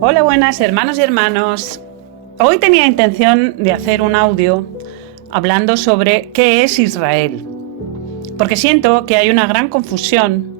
Hola, buenas hermanos y hermanos. Hoy tenía intención de hacer un audio hablando sobre qué es Israel, porque siento que hay una gran confusión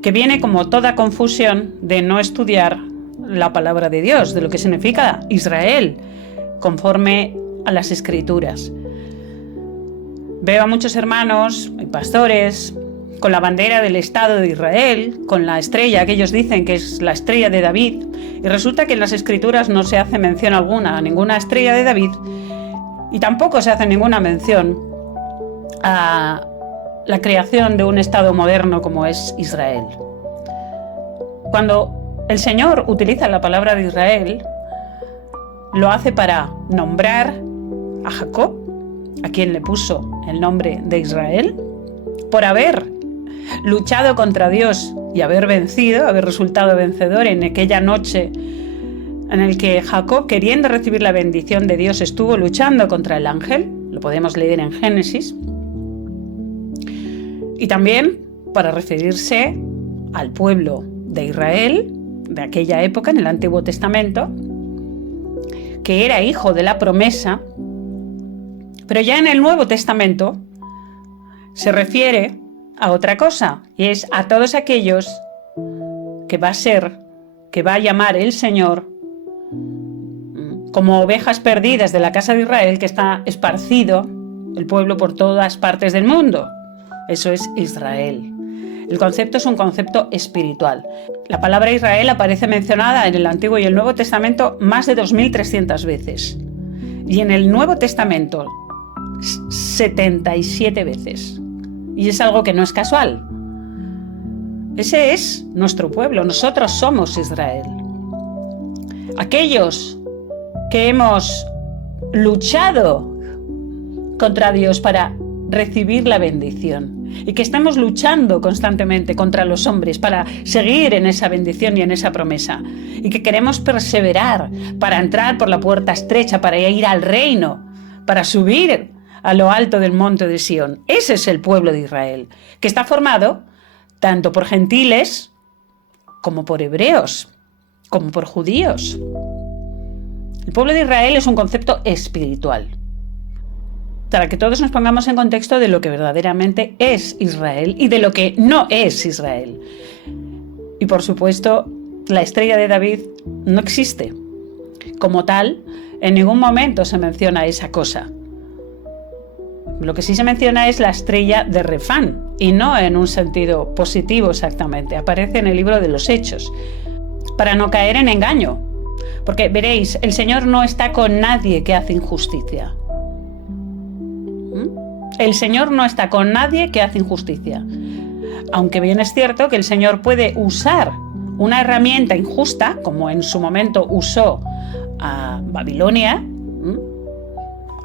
que viene, como toda confusión, de no estudiar la palabra de Dios, de lo que significa Israel, conforme a las Escrituras. Veo a muchos hermanos y pastores con la bandera del Estado de Israel, con la estrella que ellos dicen que es la estrella de David, y resulta que en las Escrituras no se hace mención alguna a ninguna estrella de David, y tampoco se hace ninguna mención a la creación de un Estado moderno como es Israel. Cuando el Señor utiliza la palabra de Israel, lo hace para nombrar a Jacob, a quien le puso el nombre de Israel, por haber luchado contra Dios y haber vencido, haber resultado vencedor en aquella noche en el que Jacob, queriendo recibir la bendición de Dios, estuvo luchando contra el ángel. Lo podemos leer en Génesis. Y también para referirse al pueblo de Israel de aquella época, en el Antiguo Testamento, que era hijo de la promesa, pero ya en el Nuevo Testamento se refiere a otra cosa, y es a todos aquellos que va a llamar el Señor como ovejas perdidas de la casa de Israel, que está esparcido el pueblo por todas partes del mundo. Eso es Israel. El concepto es un concepto espiritual. La palabra Israel aparece mencionada en el Antiguo y el Nuevo Testamento más de 2.300 veces. Y en el Nuevo Testamento 77 veces. Y es algo que no es casual. Ese es nuestro pueblo. Nosotros somos Israel. Aquellos que hemos luchado contra Dios para recibir la bendición y que estamos luchando constantemente contra los hombres para seguir en esa bendición y en esa promesa, y que queremos perseverar para entrar por la puerta estrecha, para ir al reino, para subir a lo alto del monte de Sión. Ese es el pueblo de Israel, que está formado tanto por gentiles como por hebreos, como por judíos. El pueblo de Israel es un concepto espiritual, para que todos nos pongamos en contexto de lo que verdaderamente es Israel y de lo que no es Israel. Y por supuesto, la estrella de David no existe. Como tal, en ningún momento se menciona esa cosa. Lo que sí se menciona es la estrella de Refán, y no en un sentido positivo exactamente. Aparece en el libro de los Hechos, para no caer en engaño. Porque veréis, el Señor no está con nadie que hace injusticia. El Señor no está con nadie que hace injusticia. Aunque bien es cierto que el Señor puede usar una herramienta injusta, como en su momento usó a Babilonia,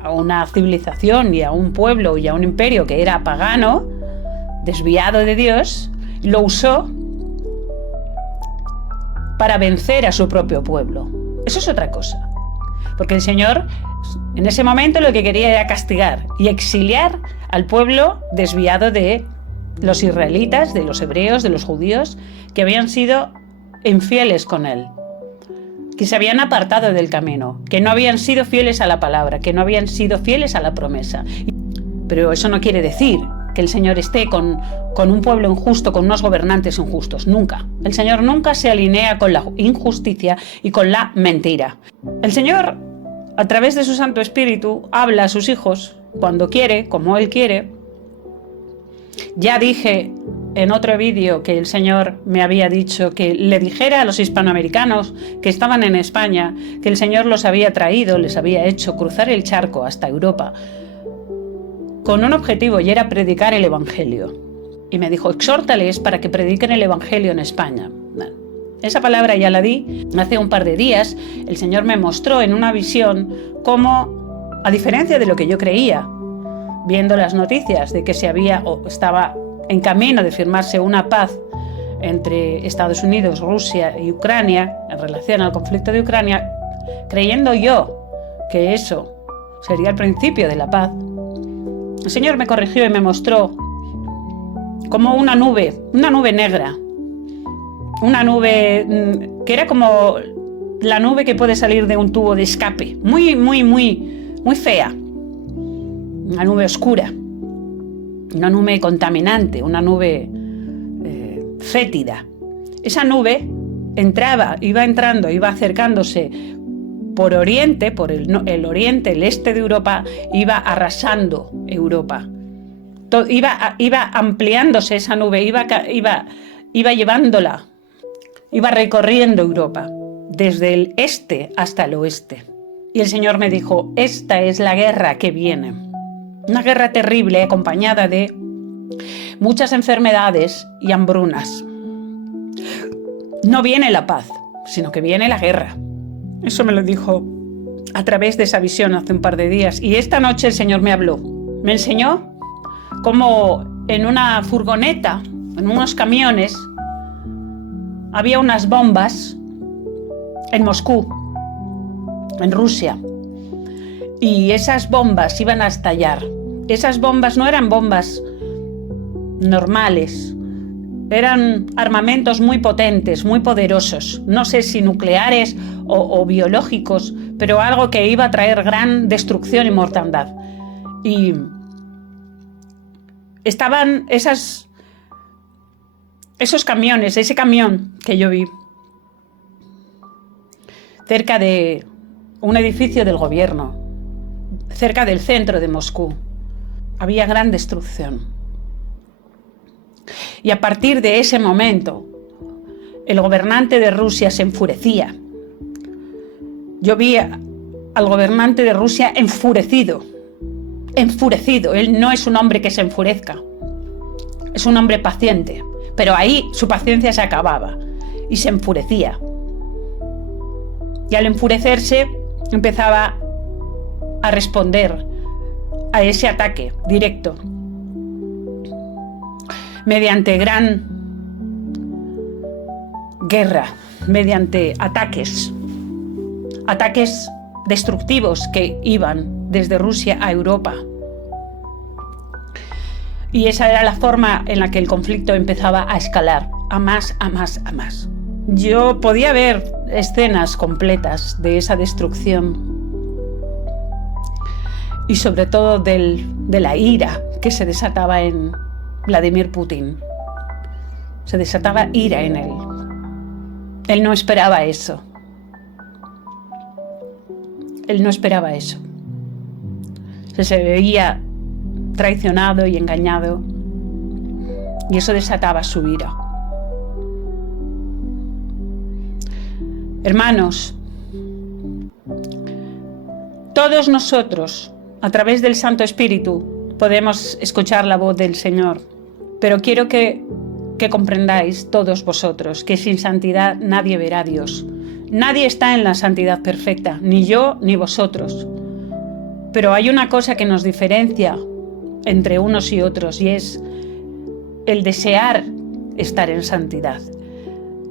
a una civilización y a un pueblo y a un imperio que era pagano, desviado de Dios, lo usó para vencer a su propio pueblo. Eso es otra cosa. Porque el Señor, en ese momento, lo que quería era castigar y exiliar al pueblo desviado de los israelitas, de los hebreos, de los judíos, que habían sido infieles con él, que se habían apartado del camino, que no habían sido fieles a la palabra, que no habían sido fieles a la promesa. Pero eso no quiere decir que el Señor esté con un pueblo injusto, con unos gobernantes injustos. Nunca. El Señor nunca se alinea con la injusticia y con la mentira. El Señor, a través de su Santo Espíritu, habla a sus hijos cuando quiere, como Él quiere. Ya dije en otro vídeo que el Señor me había dicho que le dijera a los hispanoamericanos que estaban en España que el Señor los había traído, les había hecho cruzar el charco hasta Europa con un objetivo, y era predicar el Evangelio. Y me dijo, exhórtales para que prediquen el Evangelio en España. Bueno, esa palabra ya la di hace un par de días. El Señor me mostró en una visión cómo, a diferencia de lo que yo creía, viendo las noticias de que estaba en camino de firmarse una paz entre Estados Unidos, Rusia y Ucrania en relación al conflicto de Ucrania, creyendo yo que eso sería el principio de la paz, el Señor me corrigió y me mostró como una nube negra, una nube que era como la nube que puede salir de un tubo de escape, muy, muy, muy, muy fea, una nube oscura, una nube contaminante, una nube fétida. Esa nube iba entrando, iba acercándose por oriente, por el oriente, el este de Europa, iba arrasando Europa. Iba ampliándose esa nube, iba llevándola, iba recorriendo Europa, desde el este hasta el oeste. Y el Señor me dijo, esta es la guerra que viene. Una guerra terrible acompañada de muchas enfermedades y hambrunas. No viene la paz, sino que viene la guerra. Eso me lo dijo a través de esa visión hace un par de días. Y esta noche el Señor me habló. Me enseñó cómo en una furgoneta, en unos camiones, había unas bombas en Moscú, en Rusia. Y esas bombas iban a estallar. Esas bombas no eran bombas normales. Eran armamentos muy potentes, muy poderosos. No sé si nucleares o biológicos, pero algo que iba a traer gran destrucción y mortandad. Y estaban esos camiones, ese camión que yo vi, cerca de un edificio del gobierno, cerca del centro de Moscú. Había gran destrucción. Y a partir de ese momento, el gobernante de Rusia se enfurecía. Yo vi al gobernante de Rusia enfurecido. Él no es un hombre que se enfurezca. Es un hombre paciente. Pero ahí su paciencia se acababa y se enfurecía. Y al enfurecerse empezaba a responder a ese ataque directo mediante gran guerra, mediante ataques destructivos que iban desde Rusia a Europa. Y esa era la forma en la que el conflicto empezaba a escalar, a más. Yo podía ver escenas completas de esa destrucción y sobre todo de la ira que se desataba en Vladimir Putin. Se desataba ira en él. Él no esperaba eso. Se veía traicionado y engañado, y eso desataba su ira. Hermanos, todos nosotros, a través del Santo Espíritu, podemos escuchar la voz del Señor, pero quiero que comprendáis todos vosotros que sin santidad nadie verá a Dios. Nadie está en la santidad perfecta, ni yo ni vosotros. Pero hay una cosa que nos diferencia entre unos y otros, y es el desear estar en santidad,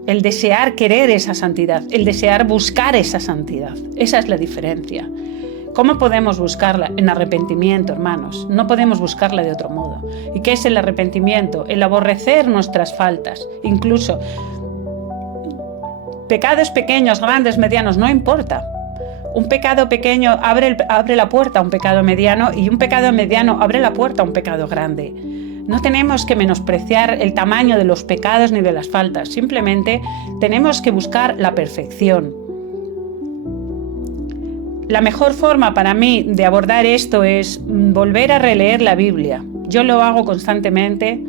el desear querer esa santidad, el desear buscar esa santidad. Esa es la diferencia. ¿Cómo podemos buscarla? En arrepentimiento, hermanos. No podemos buscarla de otro modo. ¿Y qué es el arrepentimiento? El aborrecer nuestras faltas, incluso pecados pequeños, grandes, medianos, no importa. Un pecado pequeño abre la puerta a un pecado mediano, y un pecado mediano abre la puerta a un pecado grande. No tenemos que menospreciar el tamaño de los pecados ni de las faltas. Simplemente tenemos que buscar la perfección. La mejor forma para mí de abordar esto es volver a releer la Biblia. Yo lo hago constantemente.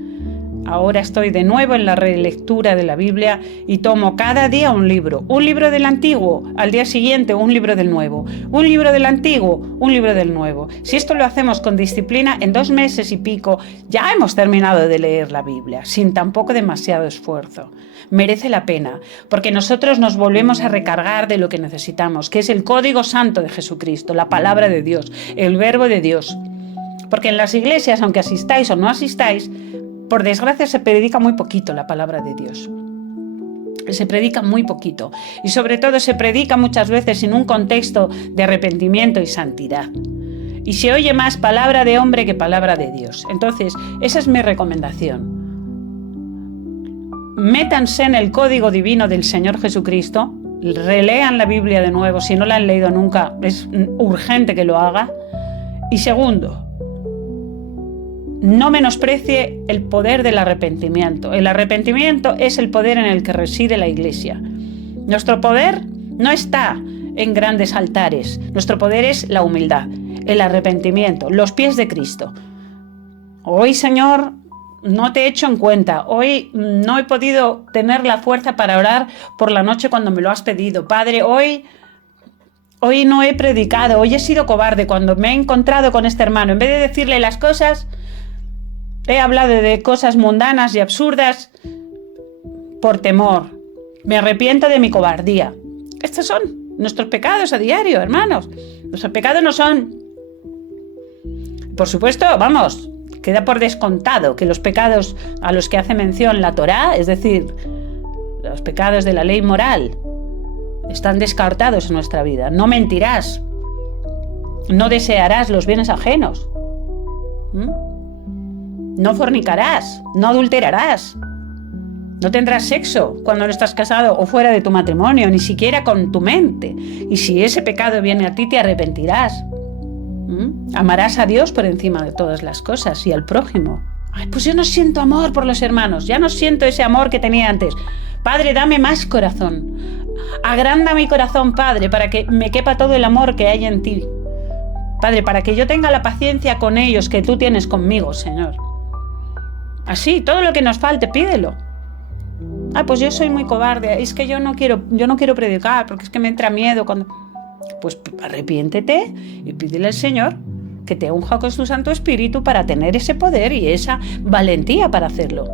Ahora estoy de nuevo en la relectura de la Biblia y tomo cada día un libro del Antiguo, al día siguiente un libro del Nuevo, un libro del Antiguo, un libro del Nuevo. Si esto lo hacemos con disciplina, en 2 meses y pico ya hemos terminado de leer la Biblia, sin tampoco demasiado esfuerzo. Merece la pena, porque nosotros nos volvemos a recargar de lo que necesitamos, que es el código santo de Jesucristo, la palabra de Dios, el verbo de Dios. Porque en las iglesias, aunque asistáis o no asistáis, por desgracia se predica muy poquito la palabra de Dios. Se predica muy poquito. Y sobre todo se predica muchas veces sin un contexto de arrepentimiento y santidad. Y se oye más palabra de hombre que palabra de Dios. Entonces, esa es mi recomendación. Métanse en el código divino del Señor Jesucristo relean la Biblia de nuevo. Si no la han leído nunca, es urgente que lo haga. Y segundo, no menosprecie el poder del arrepentimiento. El arrepentimiento es el poder en el que reside la Iglesia. Nuestro poder no está en grandes altares. Nuestro poder es la humildad, el arrepentimiento, los pies de Cristo. Hoy, Señor, no te he hecho en cuenta. Hoy no he podido tener la fuerza para orar por la noche cuando me lo has pedido. Padre, hoy no he predicado. Hoy he sido cobarde cuando me he encontrado con este hermano. En vez de decirle las cosas, he hablado de cosas mundanas y absurdas por temor. Me arrepiento de mi cobardía. Estos son nuestros pecados a diario, hermanos. Nuestros pecados no son... Por supuesto, vamos, queda por descontado que los pecados a los que hace mención la Torá, es decir, los pecados de la ley moral, están descartados en nuestra vida. No mentirás. No desearás los bienes ajenos. No fornicarás. No adulterarás. No tendrás sexo cuando no estás casado o fuera de tu matrimonio, ni siquiera con tu mente. Y si ese pecado viene a ti, te arrepentirás. Amarás a Dios por encima de todas las cosas y al prójimo. Ay, pues yo no siento amor por los hermanos. Ya no siento ese amor que tenía antes. Padre, dame más corazón. Agranda mi corazón, Padre, para que me quepa todo el amor que hay en ti. Padre, para que yo tenga la paciencia con ellos que tú tienes conmigo, Señor. Así, todo lo que nos falte, pídelo. Ah, pues yo soy muy cobarde. Es que yo no quiero predicar porque es que me entra miedo cuando... Pues arrepiéntete y pídele al Señor que te unja con su Santo Espíritu para tener ese poder y esa valentía para hacerlo.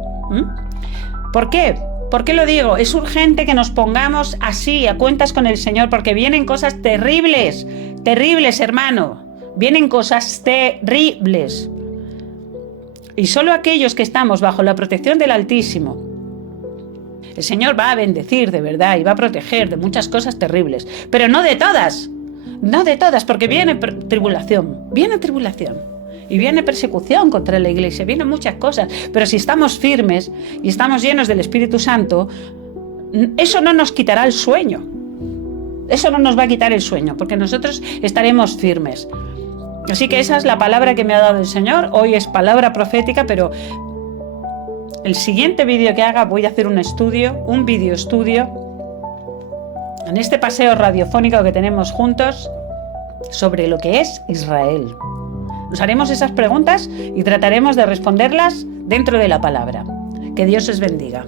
¿Por qué? ¿Por qué lo digo? Es urgente que nos pongamos así a cuentas con el Señor porque vienen cosas terribles, terribles, hermano. Vienen cosas terribles. Y solo aquellos que estamos bajo la protección del Altísimo, el Señor va a bendecir de verdad y va a proteger de muchas cosas terribles, pero no de todas. No de todas, porque viene tribulación y viene persecución contra la Iglesia, vienen muchas cosas, pero si estamos firmes y estamos llenos del Espíritu Santo, eso no nos quitará el sueño. Eso no nos va a quitar el sueño, porque nosotros estaremos firmes. Así que esa es la palabra que me ha dado el Señor. Hoy es palabra profética, pero el siguiente vídeo que haga voy a hacer un vídeo estudio en este paseo radiofónico que tenemos juntos sobre lo que es Israel. Nos haremos esas preguntas y trataremos de responderlas dentro de la palabra. Que Dios os bendiga.